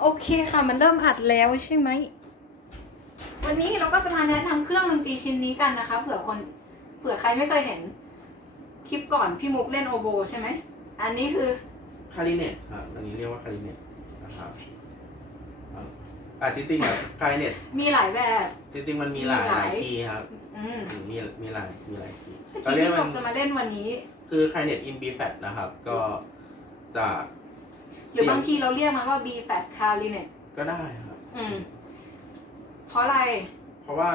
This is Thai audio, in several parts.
โอเคค่ะมันเริ่มอัดแล้วใช่ไหม วันนี้เราก็จะมาแนะนำเครื่องดนตรีชิ้นนี้กันนะคะ เผื่อคนเผื่อใครไม่เคยเห็นคลิปก่อนพี่มุกเล่นโอโบใช่ไหม อันนี้คือคาริเนตครับอันนี้เรียกว่าคาริเนตนะครับอ่าอ่าจริงๆอะคาริเนตมีหลายแบบ จริงๆมันมีหลายมีหหลาย ลายคีย์ครับอืมมีมีหลายมีหลายคีย์ที่เราเรียกพี่มัมุนกจะมาเล่นวันนี้ คือคาริเนตอินบีแฟตนะครับ ก็จะ หรือบางเสียทีเราเรียกมันว่า B flat clarinet ก็ได้ครับ อืม เพราะอะไร เพราะว่า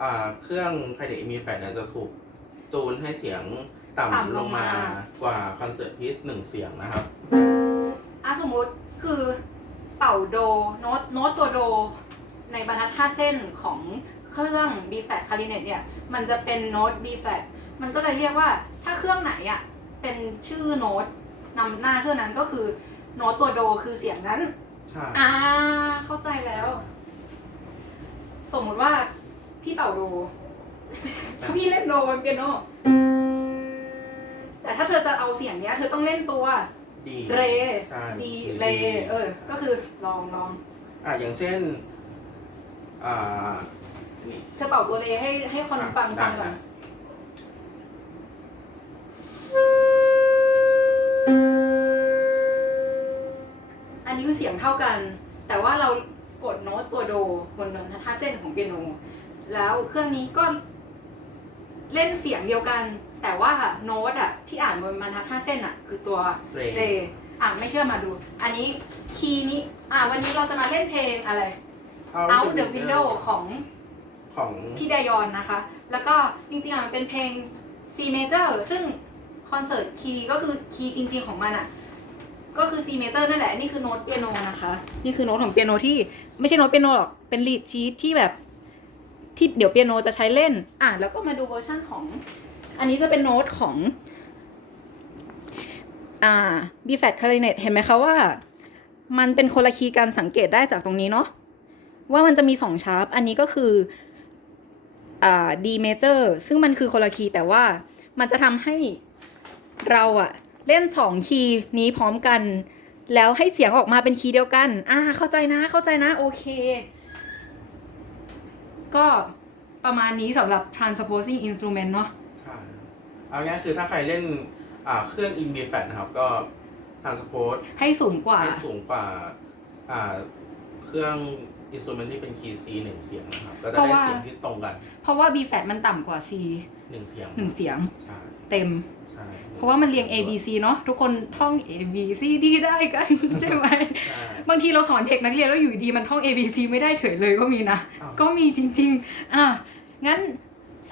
อ่าเครื่องคาริเนตอินบีแฟตเนี่ยจะถูกจูนให้เสียงต่ำต่ำลลงงมา มากว่าคอนเสิร์ตพีซหนึ่งเสียงนะครับ อะสมมุติคือเป่าโดโน้ตโน้ตตัวโด ในบรรทัดท่าเส้นของเครื่อง B flat clarinet เนี่ย มันจะเป็นโน้ต B flat มันก็เลยเรียกว่าถ้าเครื่องไหนอะเป็นชื่อโน้ตนำหน้าเครื่องนั้นก็คือ โน้ตตัวโดคือเสียงนั้น ใช่ อ่า เข้าใจแล้ว สมมุติว่าพี่เป่าโดถ้าพี่เล่นโดบนเปียโนแต่ถ้าเธอจะเอาเสียงเนี้ย เธอต้องเล่นตัว ดีเรใช่ดีหรือเรเออ ก็คือลองลองอะอย่างเช่น อ่านี่เธอเป่าตัวเรให้ให้คนอะฟังฟังได้ก่อนไสียงเท่ากัน แต่ว่าเรากดโน้ตตัวโดบนบรรทัดเส้นของเปียโน แล้วเครื่องนี้ก็เล่นเสียงเดียวกัน แต่ว่าโน้ตอะที่อ่านบนบรรทัดห้าเส้นอะคือตัวเรเรอะไม่เชื่อมาดู อันนี้คีย์นี้อะวันนี้เราจะมาเล่นเพลงอะไร Out the Window ของของพี่ไดยอนนะคะ แล้วก็จริงๆอะมันเป็นเพลง C major ซึ่งคอนเสิร์ตคีย์ก็คือคีย์จริงๆของมันอะ ก็คือ C major นั่นแหละ นี่คือโน้ตเปียโนนะคะ นี่คือโน้ตของเปียโนที่ไม่ใช่โน้ตเปียโนหรอก เป็นลีดชีตที่แบบที่เดี๋ยวเปียโนจะใช้เล่น อะ แล้วก็มาดูเวอร์ชั่นของ อันนี้จะเป็นโน้ตของอ่า B flat clarinet เห็นไหมคะว่า มันเป็นคนละคีย์การสังเกตได้จากตรงนี้เนาะว่ามันจะมีสองชาร์ปอันนี้ก็คืออ่า D major ซึ่งมันคือคนละคีย์แต่ว่ามันจะทำให้เราอะ เล่นสองคีย์นี้พร้อมกัน แล้วให้เสียงออกมาเป็นคีย์เดียวกัน อ่า เข้าใจนะ เข้าใจนะ โอเค ก็ประมาณนี้สำหรับ transposing instrument เนาะ ใช่เอาง่ายๆคือถ้าใครเล่นอ่าเครื่อง in b f a t นะครับ ก็ transpose ให้สูงกว่า ให้สูงกว่าอ่าเครื่อง instrument ที่เป็น key C หนึ่งเสียงนะครับ ก็จะเพราะได้ว่าเสียงที่ตรงกัน เพราะว่า B flat มันต่ำกว่า C หนึ่งเสียงหนึ่งเสียง ใช่ เต็ม ใช่ เพราะว่ามันเรียง A B C เนาะทุกคนท่อง A B C D ได้กันใช่ไหมใช่บางทีเราสอนเด็กนักเรียนแล้วอยู่ดีมันท่อง A B C ไม่ได้เฉยเลยก็มีนะอ้าวก็มีจริง ๆ อะงั้น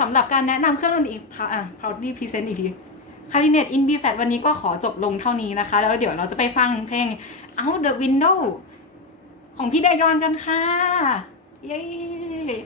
สำหรับการแนะนำเครื่องดนตรีอีกค่ะอะ proudly present อีกที clarinet in B flat วันนี้ก็ขอจบลงเท่านี้นะคะ แล้วเดี๋ยวเราจะไปฟังเพลง out the window ของพี่ไดยอนกันค่ะ เย้